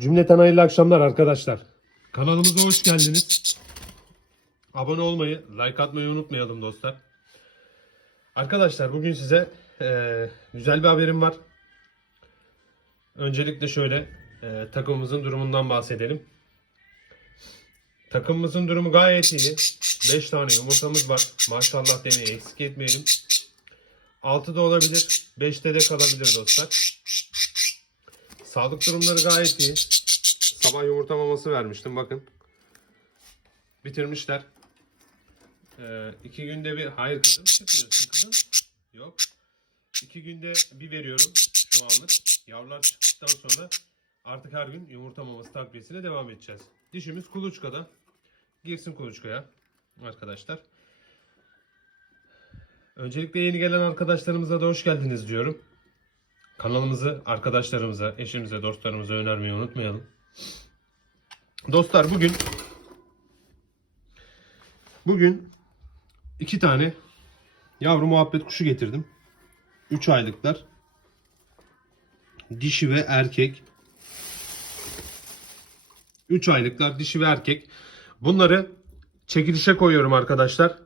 Cümleten hayırlı akşamlar arkadaşlar. Kanalımıza hoş geldiniz. Abone olmayı, like atmayı unutmayalım dostlar. Arkadaşlar bugün size eee, güzel bir haberim var. Öncelikle şöyle eee, takımımızın durumundan bahsedelim. Takımımızın durumu gayet iyi. 5 tane yumurtamız var. Maşallah demeyi eksik etmeyelim. 6 da olabilir. 5'te de kalabilir dostlar. Sağlık durumları gayet iyi. Sabah yumurta maması vermiştim bakın. Bitirmişler. Ee, iki günde bir... Hayır kızım çıkmıyorsun kızım. Yok. İki günde bir veriyorum şu anlık. Yavrular çıktıktan sonra artık her gün yumurta maması takviyesine devam edeceğiz. Dişimiz kuluçkada. Girsin kuluçkaya arkadaşlar. Öncelikle yeni gelen arkadaşlarımıza da hoş geldiniz diyorum. Kanalımızı arkadaşlarımıza, eşimize, dostlarımıza önermeyi unutmayalım. Dostlar bugün bugün iki tane yavru muhabbet kuşu getirdim. 3 aylıklar. Dişi ve erkek. 3 aylıklar dişi ve erkek. Bunları çekilişe koyuyorum arkadaşlar.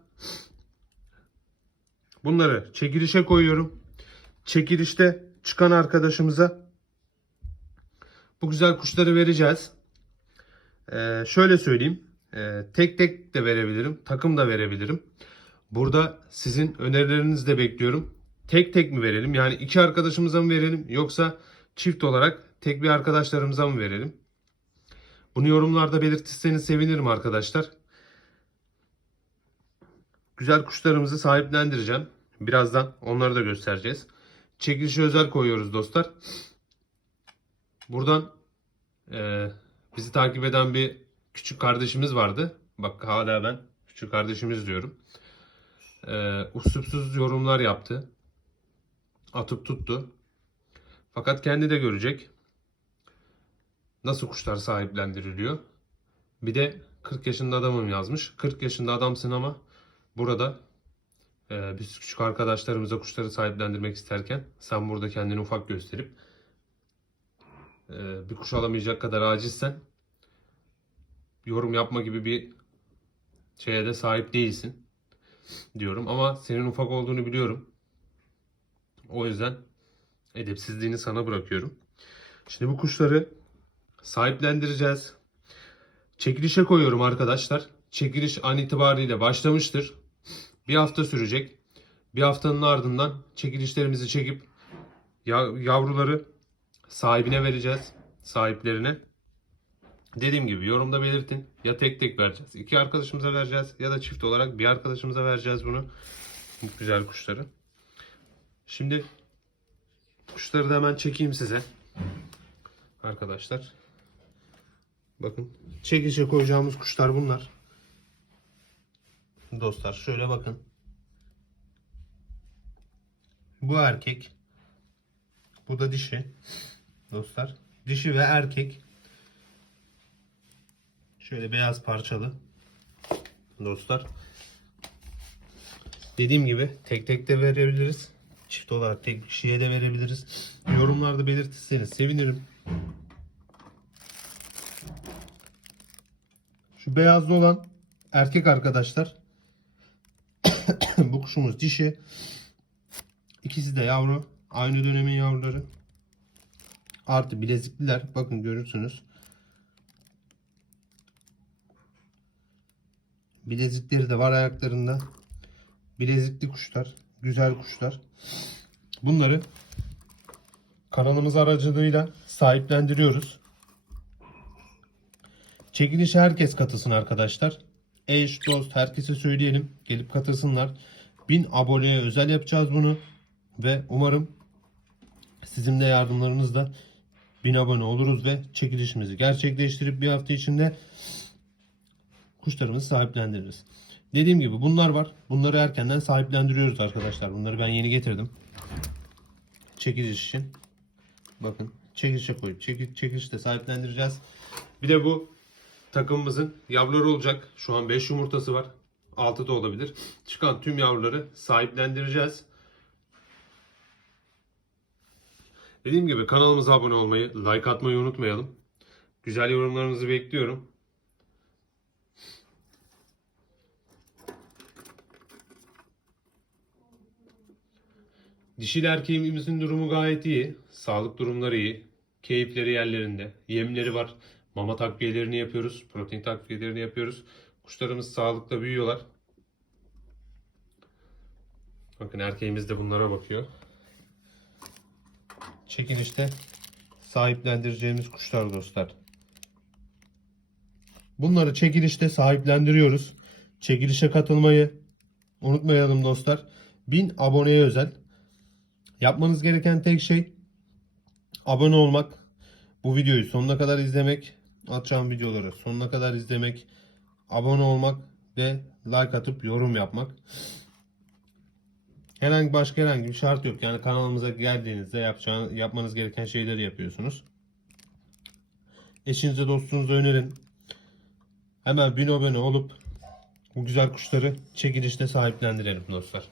Bunları çekilişe koyuyorum. Çekilişte çıkan arkadaşımıza bu güzel kuşları vereceğiz. Ee, şöyle söyleyeyim. Ee, tek tek de verebilirim. Takım da verebilirim. Burada sizin önerilerinizi de bekliyorum. Tek tek mi verelim? Yani iki arkadaşımıza mı verelim? Yoksa çift olarak tek bir arkadaşlarımıza mı verelim? Bunu yorumlarda belirtirseniz sevinirim arkadaşlar. Güzel kuşlarımızı sahiplendireceğim. Birazdan onları da göstereceğiz. Çekilişe özel koyuyoruz dostlar. Buradan e, bizi takip eden bir küçük kardeşimiz vardı. Bak hala ben küçük kardeşimiz diyorum. E, uslupsuz yorumlar yaptı. Atıp tuttu. Fakat kendi de görecek. Nasıl kuşlar sahiplendiriliyor. Bir de 40 yaşında adamım yazmış. 40 yaşında adamsın ama burada ee, biz küçük arkadaşlarımıza kuşları sahiplendirmek isterken sen burada kendini ufak gösterip e, bir kuş alamayacak kadar acizsen yorum yapma gibi bir şeye de sahip değilsin diyorum ama senin ufak olduğunu biliyorum. O yüzden edepsizliğini sana bırakıyorum. Şimdi bu kuşları sahiplendireceğiz. Çekilişe koyuyorum arkadaşlar. Çekiliş an itibariyle başlamıştır. Bir hafta sürecek. Bir haftanın ardından çekilişlerimizi çekip ya- yavruları sahibine vereceğiz. Sahiplerine. Dediğim gibi yorumda belirtin. Ya tek tek vereceğiz. iki arkadaşımıza vereceğiz. Ya da çift olarak bir arkadaşımıza vereceğiz bunu. Bu güzel kuşları. Şimdi kuşları da hemen çekeyim size. Arkadaşlar. Bakın. Çekişe koyacağımız kuşlar bunlar. Dostlar şöyle bakın. Bu erkek. Bu da dişi. Dostlar. Dişi ve erkek. Şöyle beyaz parçalı. Dostlar. Dediğim gibi tek tek de verebiliriz. Çift olarak tek kişiye de verebiliriz. Yorumlarda belirtirseniz sevinirim. Şu beyazlı olan erkek arkadaşlar. Bu kuşumuz dişi. İkisi de yavru. Aynı dönemin yavruları. Artı bilezikliler. Bakın görürsünüz. Bilezikleri de var ayaklarında. Bilezikli kuşlar. Güzel kuşlar. Bunları kanalımız aracılığıyla sahiplendiriyoruz. Çekilişe herkes katılsın arkadaşlar. Eş, dost herkese söyleyelim. Gelip katılsınlar. 1000 aboneye özel yapacağız bunu. Ve umarım sizin de yardımlarınızla 1000 abone oluruz ve çekilişimizi gerçekleştirip bir hafta içinde kuşlarımızı sahiplendiririz. Dediğim gibi bunlar var. Bunları erkenden sahiplendiriyoruz arkadaşlar. Bunları ben yeni getirdim. Çekiliş için. Bakın çekilişe koyup çekil, çekilişte sahiplendireceğiz. Bir de bu takımımızın yavruları olacak. Şu an 5 yumurtası var. 6 da olabilir. Çıkan tüm yavruları sahiplendireceğiz. Dediğim gibi kanalımıza abone olmayı, like atmayı unutmayalım. Güzel yorumlarınızı bekliyorum. Dişil erkeğimizin durumu gayet iyi. Sağlık durumları iyi. Keyifleri yerlerinde. Yemleri var. Mama takviyelerini yapıyoruz. Protein takviyelerini yapıyoruz. Kuşlarımız sağlıkla büyüyorlar. Bakın erkeğimiz de bunlara bakıyor. Çekilişte sahiplendireceğimiz kuşlar dostlar. Bunları çekilişte sahiplendiriyoruz. Çekilişe katılmayı unutmayalım dostlar. 1000 aboneye özel. Yapmanız gereken tek şey abone olmak. Bu videoyu sonuna kadar izlemek. Atacağım videoları sonuna kadar izlemek. Abone olmak ve like atıp yorum yapmak. Herhangi başka herhangi bir şart yok. Yani kanalımıza geldiğinizde yapacağınız, yapmanız gereken şeyleri yapıyorsunuz. Eşinize dostunuza önerin. Hemen bin abone olup bu güzel kuşları çekilişte sahiplendirelim dostlar.